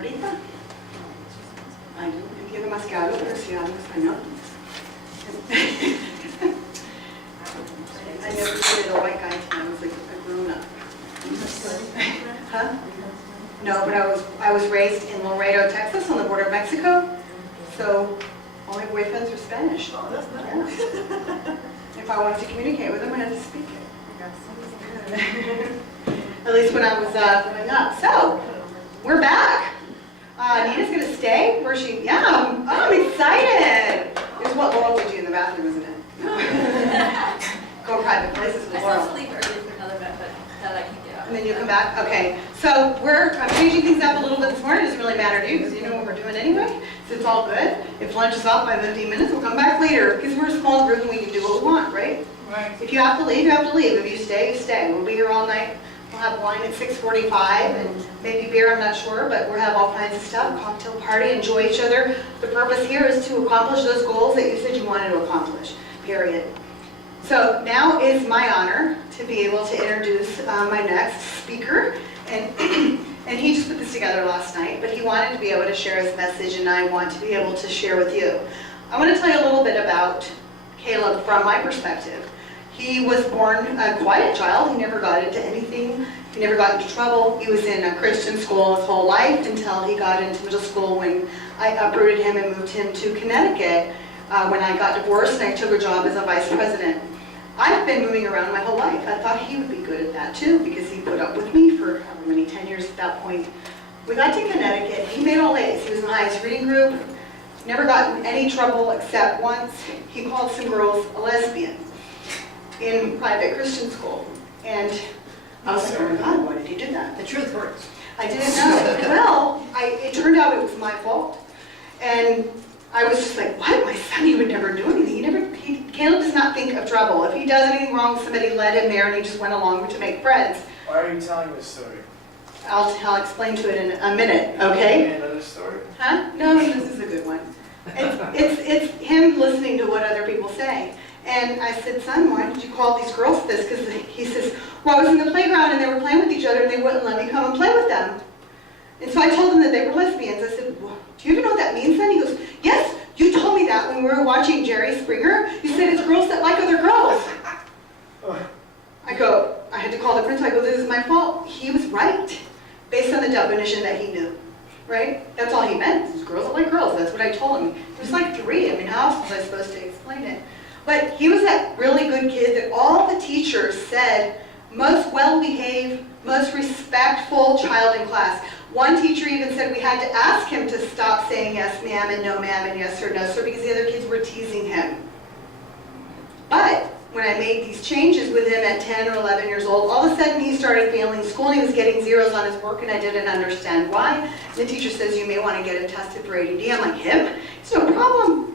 Ahorita, ay, yo entiendo más que hablo, pero sí hablo español. I never dated a white guy until I was like a grown up. Huh? No, but I was raised in Laredo, Texas, on the border of Mexico. So all my boyfriends are Spanish. Oh, that's nice. Yeah. If I wanted to communicate with them, I had to speak it. At least when I was growing up. So we're back. Nina's gonna stay. Where's she? Yeah, I'm excited. It's what Laurel would do in the bathroom, isn't it? Go private places with I Laurel. still leave early for another event, but that I can get out. And then you come back? Okay. So I'm changing things up a little bit this morning. It doesn't really matter to you because you know what we're doing anyway. So it's all good. If lunch is off by 15 minutes, we'll come back later because we're a small group and we can do what we want, right? Right. If you have to leave, you have to leave. If you stay, you stay. We'll be here all night. We'll have wine at 6:45 and maybe beer, I'm not sure, but we'll have all kinds of stuff, cocktail party, enjoy each other. The purpose here is to accomplish those goals that you said you wanted to accomplish, period. So now is my honor to be able to introduce my next speaker. And he just put this together last night, but he wanted to be able to share his message, and I want to be able to share with you. I want to tell you a little bit about Caleb from my perspective. He was born a quiet child. He never got into anything. He never got into trouble. He was in a Christian school his whole life until he got into middle school when I uprooted him and moved him to Connecticut when I got divorced and I took a job as a vice president. I've been moving around my whole life. I thought he would be good at that too because he put up with me for however many, 10 years at that point. We got to Connecticut. He made all A's. He was in the highest reading group. Never got in any trouble except once he called some girls a lesbian in private Christian school. And I was like, oh my God, why did he do that? The truth hurts. I didn't know. Well, it turned out it was my fault. And I was just like, what? My son, he would never do anything. Caleb does not think of trouble. If he does anything wrong, somebody led him there and he just went along to make friends. Why are you telling this story? I'll explain to it in a minute, okay? Another story? Huh? No, this is a good one. It's him listening to what other people say. And I said, son, why did you call these girls this? Because he says, well, I was in the playground and they were playing with each other and they wouldn't let me come and play with them. And so I told them that they were lesbians. I said, well, do you even know what that means then? He goes, yes, you told me that when we were watching Jerry Springer. You said it's girls that like other girls. I had to call the principal. I go, this is my fault. He was right, based on the definition that he knew, right? That's all he meant. It's girls that like girls. That's what I told him. He was like 3. I mean, how else was I supposed to explain it? But he was that really good kid that all the teachers said, most well-behaved, most respectful child in class. One teacher even said we had to ask him to stop saying yes ma'am and no ma'am and yes or no sir because the other kids were teasing him. But when I made these changes with him at 10 or 11 years old, all of a sudden he started failing school and he was getting zeros on his work and I didn't understand why. And the teacher says you may want to get him tested for ADD. I'm like, him? It's no problem.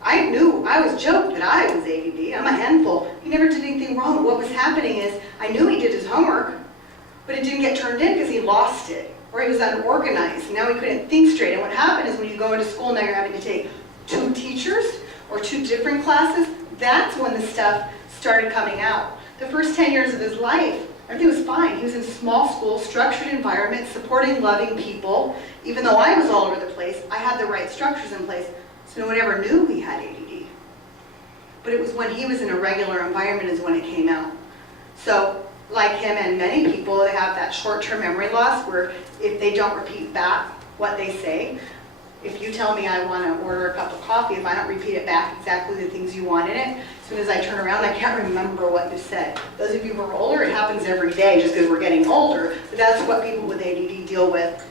I was joked that I was ADD. I'm a handful. He never did anything wrong. What was happening is I knew he did his homework, but it didn't get turned in because he lost it. Or he was unorganized. Now he couldn't think straight. And what happened is when you go into school, now you're having to take 2 teachers or 2 different classes. That's when the stuff started coming out. The first 10 years of his life, everything was fine. He was in small school, structured environment, supporting, loving people. Even though I was all over the place, I had the right structures in place. So no one ever knew he had ADD. But it was when he was in a regular environment is when it came out. So like him and many people, they have that short-term memory loss where if they don't repeat back what they say, if you tell me I want to order a cup of coffee, if I don't repeat it back exactly the things you want in it, as soon as I turn around, I can't remember what you said. Those of you who are older, it happens every day just because we're getting older, but that's what people with ADD deal with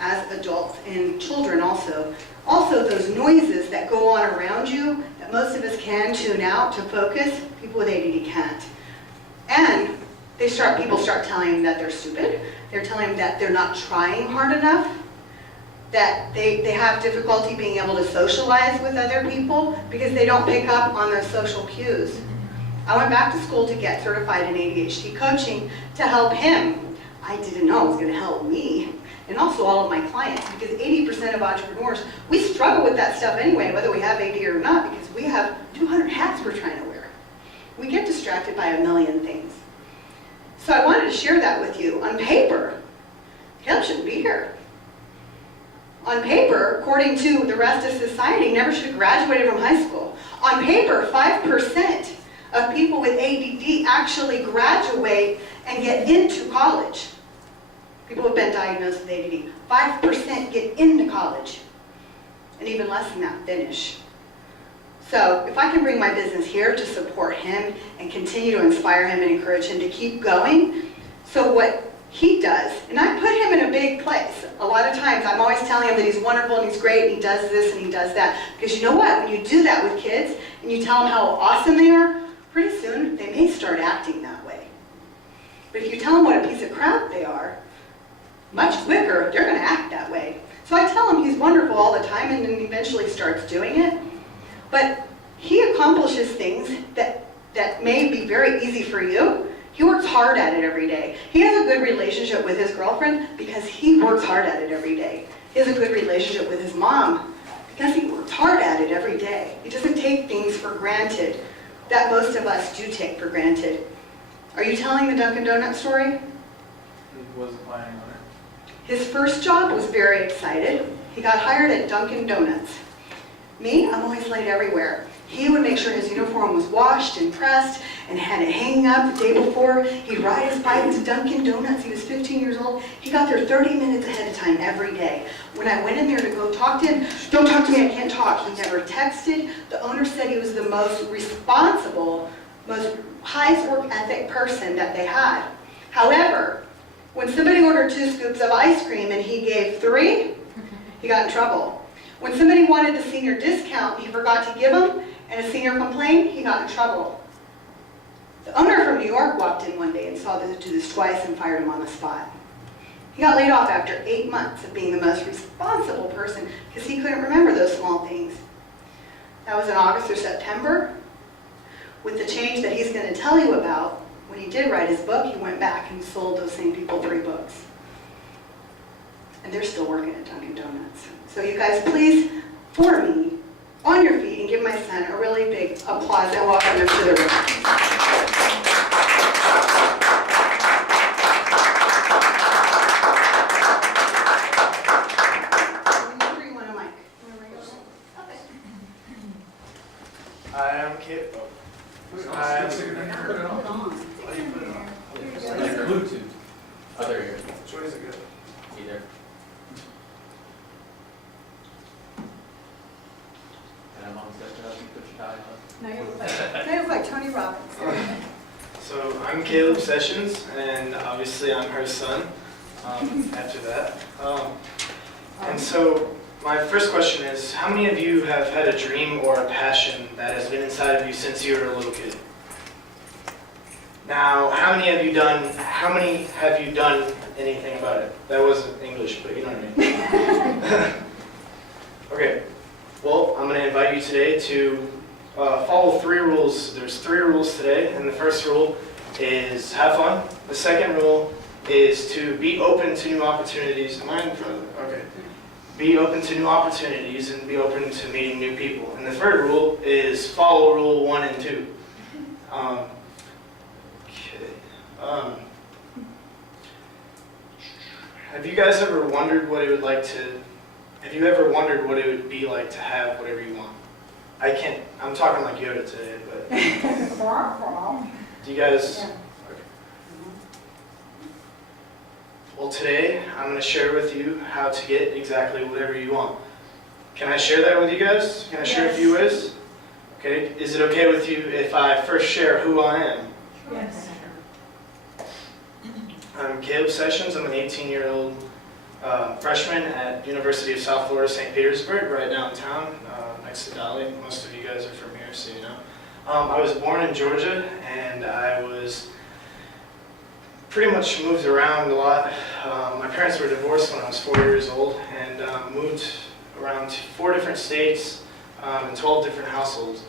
as adults and children also. Also, those noises that go on around you that most of us can tune out to focus, people with ADD can't. And people start telling them that they're stupid. They're telling them that they're not trying hard enough, that they have difficulty being able to socialize with other people because they don't pick up on those social cues. I went back to school to get certified in ADHD coaching to help him. I didn't know it was going to help me. And also all of my clients, because 80% of entrepreneurs, we struggle with that stuff anyway, whether we have AD or not, because we have 200 hats we're trying to wear. We get distracted by a million things. So I wanted to share that with you. On paper, Caleb shouldn't be here. On paper, according to the rest of society, never should have graduated from high school. On paper, 5% of people with ADD actually graduate and get into college. People who have been diagnosed with ADD. 5% get into college. And even less than that finish. So if I can bring my business here to support him and continue to inspire him and encourage him to keep going, so what he does, and I put him in a big place. A lot of times I'm always telling him that he's wonderful and he's great and he does this and he does that. Because you know what? When you do that with kids and you tell them how awesome they are, pretty soon they may start acting that way. But if you tell them what a piece of crap they are, much quicker they're going to act that way. So I tell him he's wonderful all the time and then eventually starts doing it. But he accomplishes things that may be very easy for you. He works hard at it every day. He has a good relationship with his girlfriend because he works hard at it every day. He has a good relationship with his mom because he works hard at it every day. He doesn't take things for granted that most of us do take for granted. Are you telling the Dunkin' Donuts story? He wasn't planning on it. His first job was very excited. He got hired at Dunkin' Donuts. Me, I'm always late everywhere. He would make sure his uniform was washed and pressed and had it hanging up the day before. He'd ride his bike to Dunkin' Donuts. He was 15 years old. He got there 30 minutes ahead of time every day. When I went in there to go talk to him, don't talk to me, I can't talk. He never texted. The owner said he was the most responsible, most highest work ethic person that they had. However, when somebody ordered 2 scoops of ice cream and he gave 3, he got in trouble. When somebody wanted a senior discount, he forgot to give them, and a senior complained, he got in trouble. The owner from New York walked in one day and saw this do this twice and fired him on the spot. He got laid off after 8 months of being the most responsible person because he couldn't remember those small things. That was in August or September. With the change that he's going to tell you about, when he did write his book, he went back and sold those same people 3 books. And they're still working at Dunkin' Donuts. So you guys, please, for me, on your feet, and give my son a really big applause and welcome him to the room. I am Kip. Put it on. Bluetooth. Other ear. Which way is it good? Either. And I'm almost got to help you put your tie on. Now you look like Tony Robbins. So I'm Caleb Sessions, and obviously I'm her son after that. And so my first question is, how many of you have had a dream or a passion that has been inside of you since you were a little kid? Now, how many have you done anything about it? That wasn't English, but you know what I mean. Okay, well, I'm going to invite you today to follow 3 rules. There's 3 rules today, and the first rule is have fun. The second rule is to be open to new opportunities. Am I in front of it? Okay. Be open to new opportunities and be open to meeting new people. And the third rule is follow rule 1 and 2. Have you guys ever wondered what it would like to? Have you ever wondered what it would be like to have whatever you want? I'm talking like Yoda today, but do you guys? Okay. Well, today I'm going to share with you how to get exactly whatever you want. Can I share that with you guys? Can I share a few ways? Okay. Is it okay with you if I first share who I am? Yes. I'm Caleb Sessions. I'm an 18-year-old freshman at University of South Florida, St. Petersburg, right downtown, next to Dolly. Most of you guys are from here, so you know. I was born in Georgia, and I was pretty much moved around a lot. My parents were divorced when I was 4 years old, and moved around to 4 different states and 12 different households.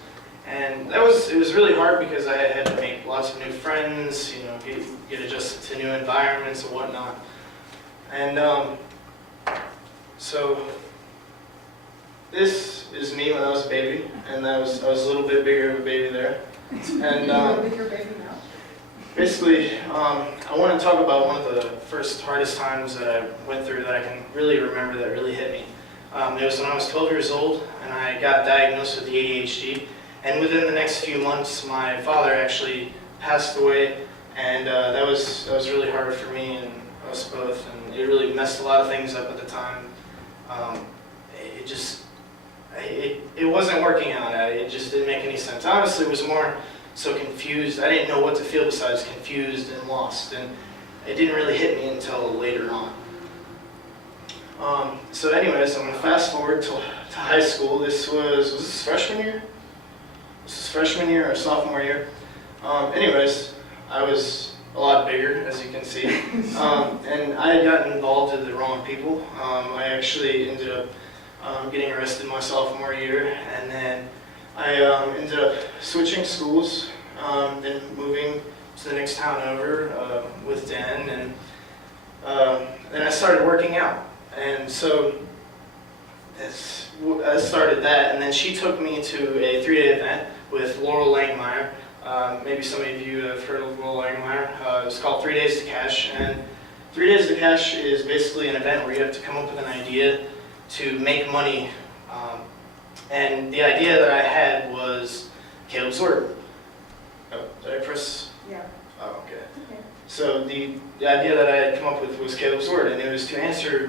And it was really hard because I had to make lots of new friends, you know, get adjusted to new environments and whatnot. And so this is me when I was a baby, and I was a little bit bigger of a baby there. And basically, I want to talk about one of the first hardest times that I went through that I can really remember that really hit me. It was when I was 12 years old, and I got diagnosed with ADHD. And within the next few months, my father actually passed away, and that was really hard for me and us both, and it really messed a lot of things up at the time. It wasn't working out. It just didn't make any sense. Honestly, it was more so confused. I didn't know what to feel besides confused and lost, and it didn't really hit me until later on. So anyways, I'm going to fast forward to high school. Was this freshman year? This is freshman year or sophomore year. Anyways, I was a lot bigger, as you can see, and I had gotten involved with the wrong people. I actually ended up getting arrested my sophomore year, and then I ended up switching schools, then moving to the next town over with Dan, and then I started working out. And so I started that, and then she took me to a 3-day event with Laurel Langmeyer. Maybe some of you have heard of Laurel Langmeyer. It's called 3 Days to Cash, and 3 Days to Cash is basically an event where you have to come up with an idea to make money. And the idea that I had was Caleb's Word. Oh, did I press? Yeah. Oh, okay. So the idea that I had come up with was Caleb's Word, and it was to answer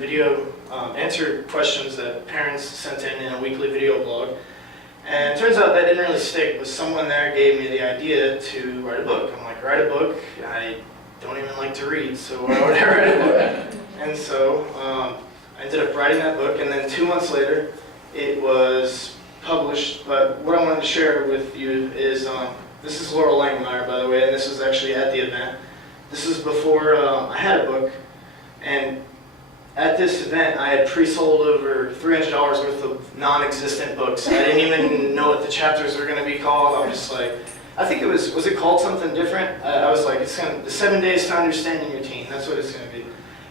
questions that parents sent in a weekly video blog. And it turns out that didn't really stick, but someone there gave me the idea to write a book. I'm like, write a book? I don't even like to read, so why would I write a book? And so I ended up writing that book, and then 2 months later, it was published. But what I wanted to share with you is, this is Laurel Langmeyer, by the way, and this was actually at the event. This is before I had a book, and at this event, I had pre-sold over $300 worth of non-existent books. I didn't even know what the chapters were going to be called. I was just like, I think was it called something different? I was like, the 7 days to understanding your teen. That's what it's going to be.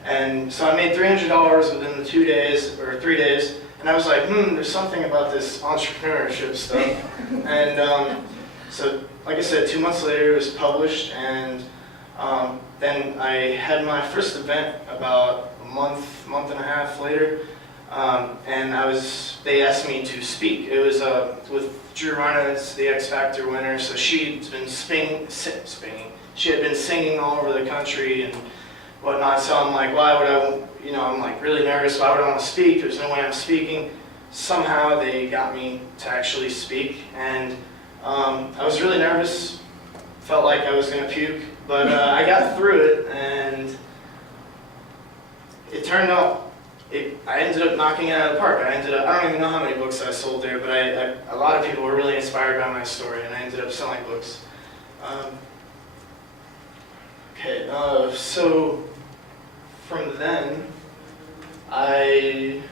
And so I made $300 within the 2 days, or 3 days, and I was like, there's something about this entrepreneurship stuff. And so, like I said, 2 months later, it was published, and then I had my first event about a month and a half later, and they asked me to speak. It was with Drew Reynolds, the X Factor winner, so she'd been she had been singing all over the country and whatnot, so I'm like, why would I'm like really nervous, why would I want to speak? There's no way I'm speaking. Somehow they got me to actually speak, and I was really nervous, felt like I was going to puke, but I got through it, and it turned out, I ended up knocking it out of the park. I don't even know how many books I sold there, but a lot of people were really inspired by my story, and I ended up selling books. So from then, I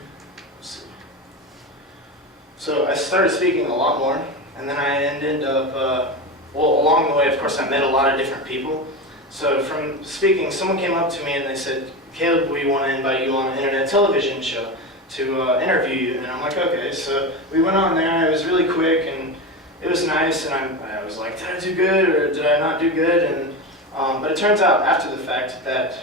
started speaking a lot more, and then I ended up, along the way, of course, I met a lot of different people. So from speaking, someone came up to me and they said, Caleb, we want to invite you on an internet television show to interview you. And I'm like, okay. So we went on there. It was really quick, and it was nice. And I was like, did I do good or did I not do good? And but it turns out after the fact that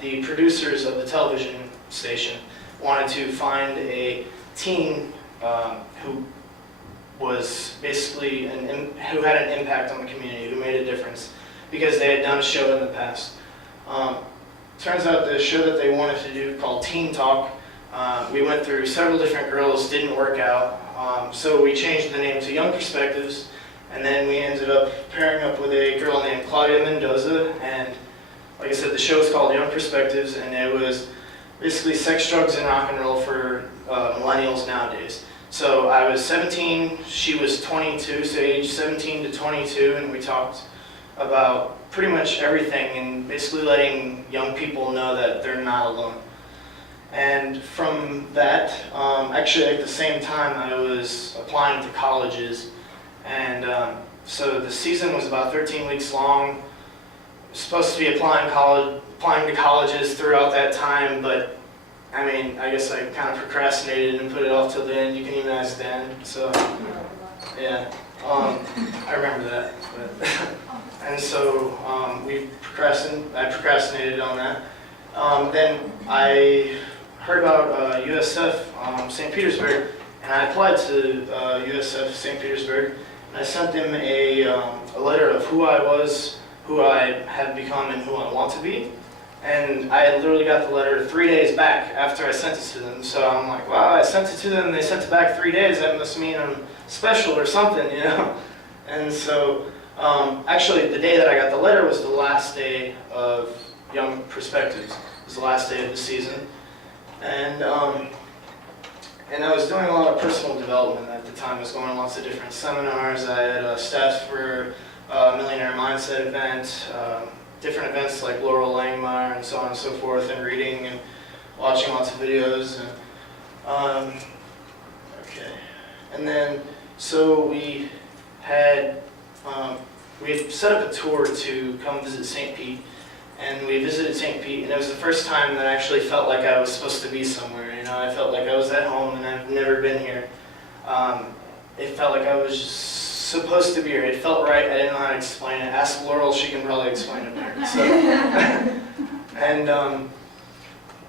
the producers of the television station wanted to find a teen who was basically who had an impact on the community, who made a difference, because they had done a show in the past. Turns out the show that they wanted to do, called Teen Talk, we went through several different girls, didn't work out, so we changed the name to Young Perspectives, and then we ended up pairing up with a girl named Claudia Mendoza, and like I said, the show is called Young Perspectives, and it was basically sex, drugs, and rock and roll for millennials nowadays. So I was 17, she was 22, so age 17 to 22, and we talked about pretty much everything and basically letting young people know that they're not alone. And from that, actually at the same time I was applying to colleges, and so the season was about 13 weeks long. I was supposed to be applying to colleges throughout that time, but I mean, I guess I kind of procrastinated and put it off till the end. You can even ask Dan. So, yeah, I remember that. But and so I procrastinated on that. Then I heard about USF St. Petersburg, and I applied to USF St. Petersburg. And I sent them a letter of who I was, who I have become, and who I want to be. And I literally got the letter 3 days back after I sent it to them. So I'm like, wow, I sent it to them, and they sent it back 3 days. That must mean I'm special or something, you know? And so, actually, the day that I got the letter was the last day of Young Perspectives. It was the last day of the season. And I was doing a lot of personal development at the time. I was going to lots of different seminars. I had staff for Millionaire Mindset event, different events like Laurel Langmeyer and so on and so forth, and reading and watching lots of videos. And, okay. And then, so we had set up a tour to come visit St. Pete. And we visited St. Pete, and it was the first time that I actually felt like I was supposed to be somewhere. You know, I felt like I was at home, and I've never been here. It felt like I was just supposed to be here. It felt right. I didn't know how to explain it. Ask Laurel; she can probably explain it better. So,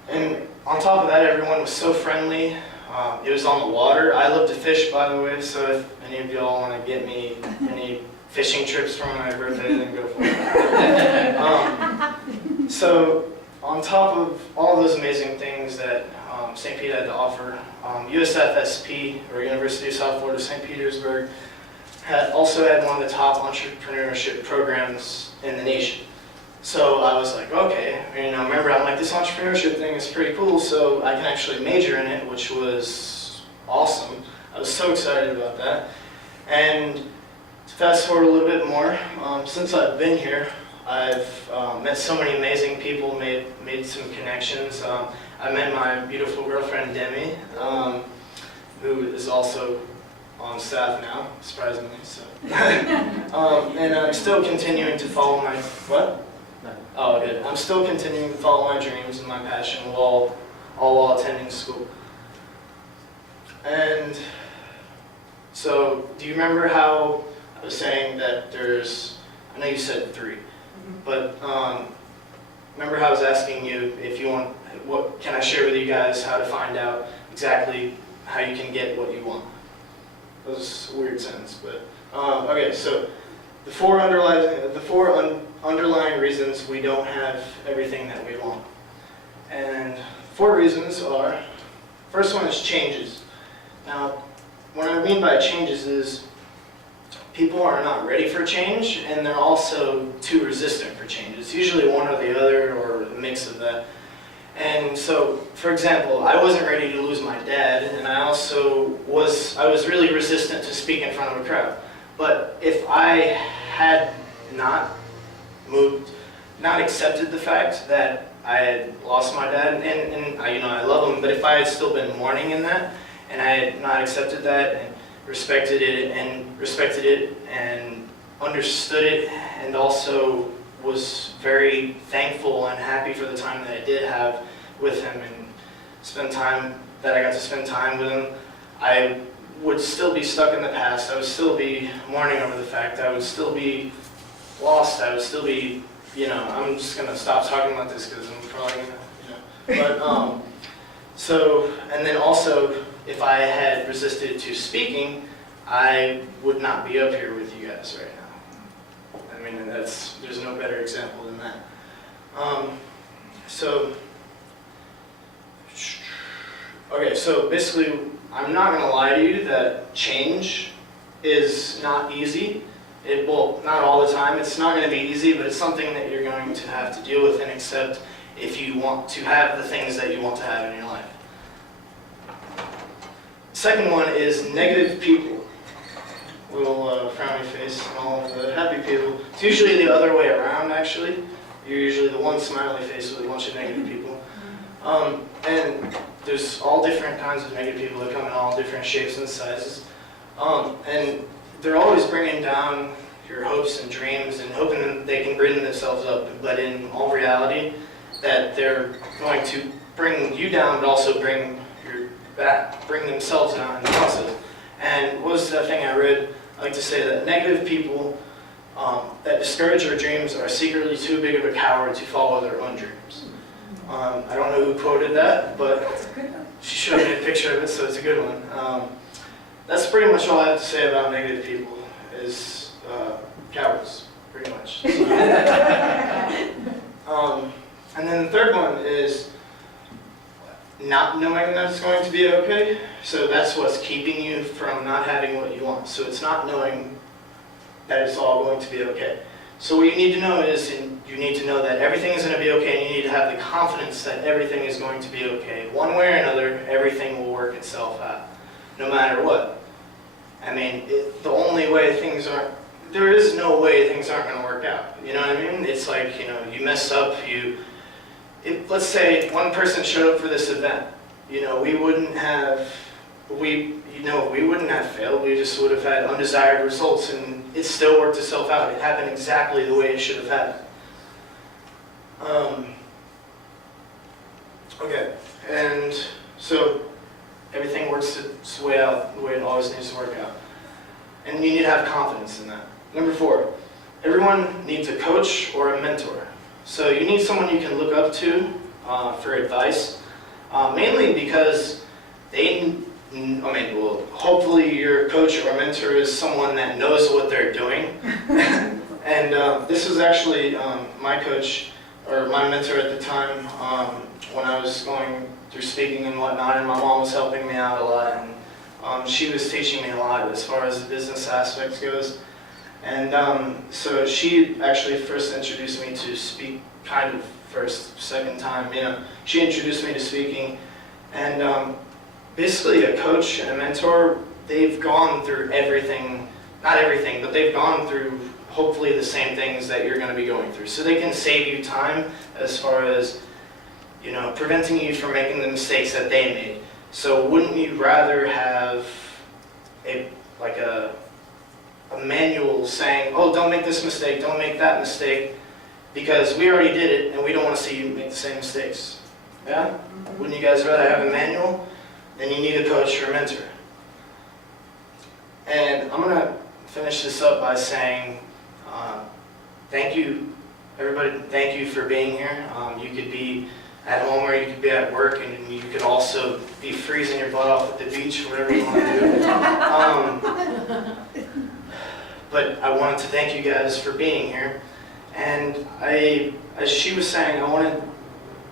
and on top of that, everyone was so friendly. It was on the water. I love to fish, by the way. So if any of y'all want to get me any fishing trips for my birthday, then go for it. So on top of all those amazing things that St. Pete had to offer, USFSP, or University of South Florida St. Petersburg, also had one of the top entrepreneurship programs in the nation. So I was like, okay, you know, remember, I'm like, this entrepreneurship thing is pretty cool, so I can actually major in it, which was awesome. I was so excited about that. And to fast forward a little bit more, since I've been here, I've met so many amazing people, made some connections. I met my beautiful girlfriend, Demi, who is also on staff now, surprisingly. So, and I'm still continuing to follow my, what? No. Oh, good. I'm still continuing to follow my dreams and my passion all while attending school. And so, do you remember how I was saying that there's, I know you said 3, but remember how I was asking you if you want, what can I share with you guys, how to find out exactly how you can get what you want. That was a weird sentence, but okay. So the four underlying reasons we don't have everything that we want, and 4 reasons are. First one is changes. Now, what I mean by changes is people are not ready for change, and they're also too resistant for change. It's usually one or the other, or a mix of that. And so, for example, I wasn't ready to lose my dad, and I was really resistant to speak in front of a crowd. But if I had not accepted the fact that I had lost my dad, and I love him, but if I had still been mourning in that, and I had not accepted that, and respected it and understood it, and also was very thankful and happy for the time that I did have with him and I got to spend time with him, I would still be stuck in the past. I would still be mourning over the fact. I would still be lost. I would still be, I'm just going to stop talking about this because I'm probably going to, but, so, and then also, if I had resisted to speaking, I would not be up here with you guys right now. I mean, there's no better example than that. So basically, I'm not going to lie to you that change is not easy. Well, not all the time. It's not going to be easy, but it's something that you're going to have to deal with and accept if you want to have the things that you want to have in your life. Second one is negative people. Little frowny face and all of the happy people. It's usually the other way around, actually. You're usually the one smiley face with a bunch of negative people. And there's all different kinds of negative people that come in all different shapes and sizes. And they're always bringing down your hopes and dreams and hoping that they can bring themselves up. But in all reality, that they're going to bring you down, but also bring themselves down in the process. And what was that thing I read? I like to say that negative people that discourage your dreams are secretly too big of a coward to follow their own dreams. I don't know who quoted that, but she showed me a picture of it, so it's a good one. That's pretty much all I have to say about negative people, is cowards, pretty much. And then the third one is not knowing that it's going to be okay. So that's what's keeping you from not having what you want. So it's not knowing that it's all going to be okay. So what you need to know is, you need to know that everything is going to be okay, and you need to have the confidence that everything is going to be okay. One way or another, everything will work itself out, no matter what. I mean, the only way things aren't, there is no way things aren't going to work out. You know what I mean? It's like, you know, you mess up, let's say one person showed up for this event. You know, we wouldn't have failed. We just would have had undesired results, and it still worked itself out. It happened exactly the way it should have happened. Okay, and so everything works its way out the way it always needs to work out. And you need to have confidence in that. Number 4, everyone needs a coach or a mentor. So you need someone you can look up to for advice, mainly because hopefully your coach or mentor is someone that knows what they're doing. And this was actually my coach, or my mentor at the time, when I was going through speaking and whatnot, and my mom was helping me out a lot, and she was teaching me a lot as far as the business aspects goes. And so she actually first introduced me to speak, second time, you know, she introduced me to speaking. And basically a coach and a mentor, they've gone through everything, not everything, but they've gone through hopefully the same things that you're going to be going through. So they can save you time as far as, you know, preventing you from making the mistakes that they made. So wouldn't you rather have a manual saying, oh, don't make this mistake, don't make that mistake, because we already did it and we don't want to see you make the same mistakes? Yeah? Wouldn't you guys rather have a manual? Then you need a coach or a mentor. And I'm going to finish this up by saying thank you, everybody. Thank you for being here. You could be at home or you could be at work, and you could also be freezing your butt off at the beach, whatever you want to do. But I wanted to thank you guys for being here. And as she was saying,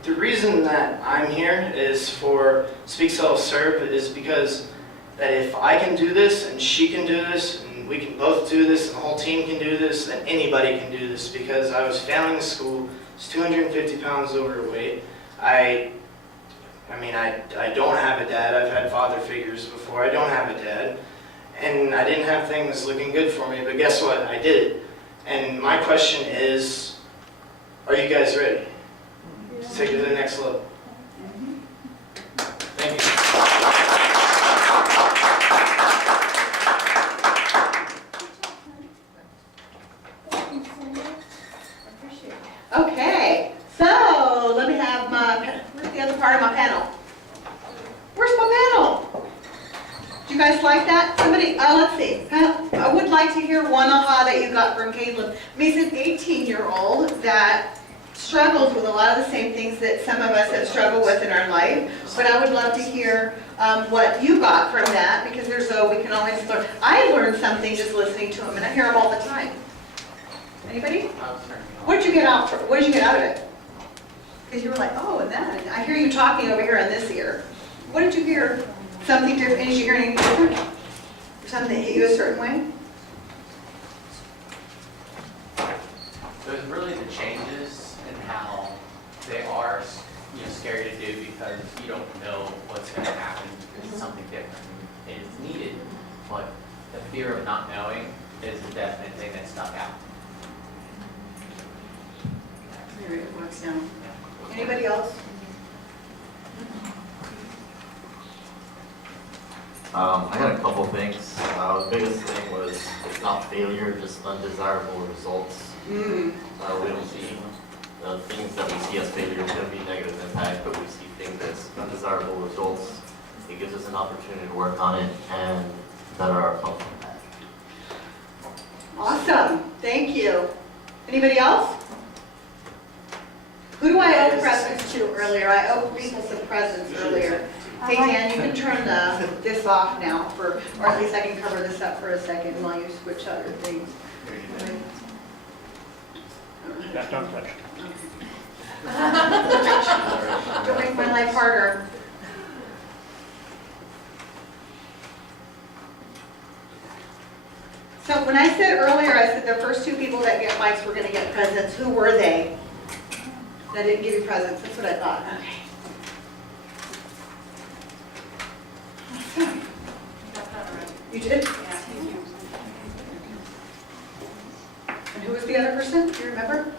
the reason that I'm here is for Speak Self Serve, is because that if I can do this and she can do this and we can both do this and the whole team can do this, then anybody can do this. Because I was failing school, I was 250 pounds overweight. I don't have a dad. I've had father figures before. I don't have a dad. And I didn't have things looking good for me, but guess what? I did it. And my question is, are you guys ready to take it to the next level? Thank you. Okay, so let me have where's the other part of my panel? Where's my panel? Do you guys like that? Somebody, let's see. I would like to hear one aha that you got from Caleb. He's an 18-year-old that struggles with a lot of the same things that some of us have struggled with in our life. But I would love to hear what you got from that, because we can always learn. I learned something just listening to him, and I hear him all the time. Anybody? What did you get out of it? Because you were like, oh, and that. And I hear you talking over here in this ear. What did you hear? Something different? Did you hear anything different? Or something that hit you a certain way? It was really the changes and how they are, scary to do, because you don't know what's going to happen. It's something different. It's needed, but the fear of not knowing is a definite thing that stuck out. There it works now. Anybody else? I had a couple things. The biggest thing was it's not failure, just undesirable results. We don't see the things that we see as failure is going to be negative impact, but we see things as undesirable results. It gives us an opportunity to work on it and better our health impact. Awesome. Thank you. Anybody else? Who do I owe presents to earlier? I owe people some presents earlier. Hey Dan, you can turn this off now for, or at least I can cover this up for a second while you switch out your things. Yeah, don't touch. Don't make my life harder. So when I said earlier, I said the first two people that get bikes were gonna get presents. Who were they? That didn't give you presents, that's what I thought, okay. You did? Yeah. And who was the other person? Do you remember?